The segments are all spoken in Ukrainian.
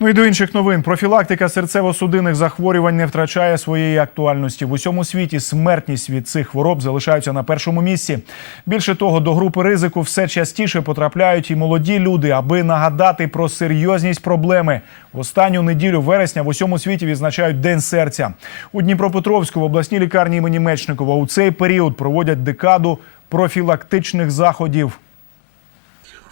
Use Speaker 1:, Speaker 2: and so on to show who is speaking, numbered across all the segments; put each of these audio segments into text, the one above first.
Speaker 1: Ну і до інших новин. Профілактика серцево-судинних захворювань не втрачає своєї актуальності. В усьому світі смертність від цих хвороб залишаються на першому місці. Більше того, до групи ризику все частіше потрапляють і молоді люди, аби нагадати про серйозність проблеми. В останню неділю вересня в усьому світі відзначають День серця. У Дніпропетровську в обласній лікарні імені Мечникова у цей період проводять декаду профілактичних заходів.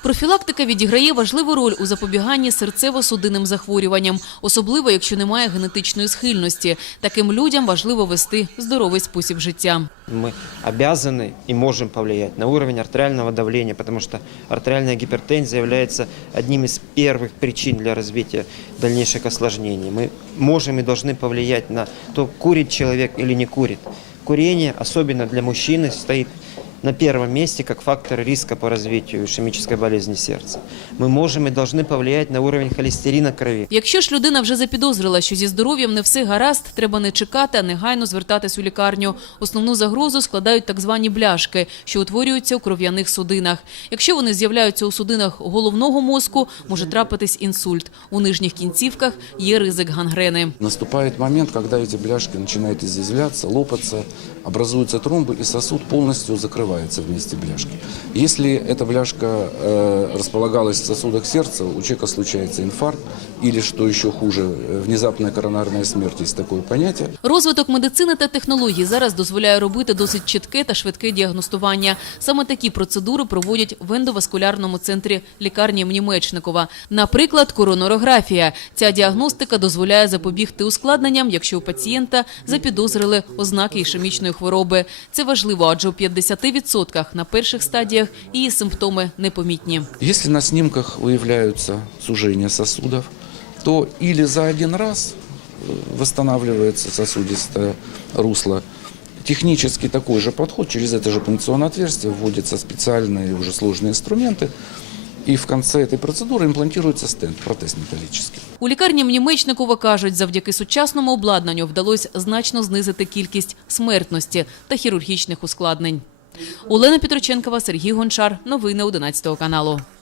Speaker 2: Профілактика відіграє важливу роль у запобіганні серцево-судинним захворюванням, особливо якщо немає генетичної схильності. Таким людям важливо вести здоровий спосіб життя.
Speaker 3: Мы обязаны и можем повлиять на уровень артериального давления, потому что артериальная гипертензия является одним из первых причин для развития дальнейших осложнений. Мы можем и должны повлиять на то, курит человек или не курит. Курение, особенно для мужчины, стоит на первом месте как фактор риска по развитию ишемической болезни сердца. Мы можем и должны повлиять на уровень холестерина крови.
Speaker 2: Якщо ж людина вже запідозрила, що зі здоров'ям не все гаразд, треба не чекати, а негайно звертатись у лікарню. Основну загрозу складають так звані бляшки, що утворюються у кров'яних судинах. Якщо вони з'являються у судинах головного мозку, може трапитись інсульт. У нижніх кінцівках є ризик гангрени.
Speaker 4: Наступает момент, когда эти бляшки начинают извивляться, лопаться, образуются тромбы, и сосуд полностью закрывается вместе бляшки. Если эта бляшка э, располагалась в сосудах сердца, у человека случается инфаркт, или, что еще хуже, э, внезапная коронарная смерть, есть такое понятие.
Speaker 2: Розвиток медицини та технологій зараз дозволяє робити досить чітке та швидке діагностування. Саме такі процедури проводять в ендоваскулярному центрі лікарні імені Мечникова. Наприклад, коронарографія. Ця діагностика дозволяє запобігти ускладненням, якщо у пацієнта запідозрили ознаки ішемічної хвороби. Це важливо, адже у 50% на перших стадіях її симптоми непомітні.
Speaker 4: Если на снимках выявляются сужения сосудов, то или за один раз э, восстанавливается сосудистое русло, технически такой же подход, через это же пункционное отверстие вводятся специальные уже сложные инструменты, и в конце этой процедуры имплантируется стенд, протез металлический.
Speaker 2: У лікарні імені Мечникова кажуть, завдяки сучасному обладнанню вдалося значно знизити кількість смертності та хірургічних ускладнень. Олена Петроченкова, Сергій Гончар. Новини 11 каналу.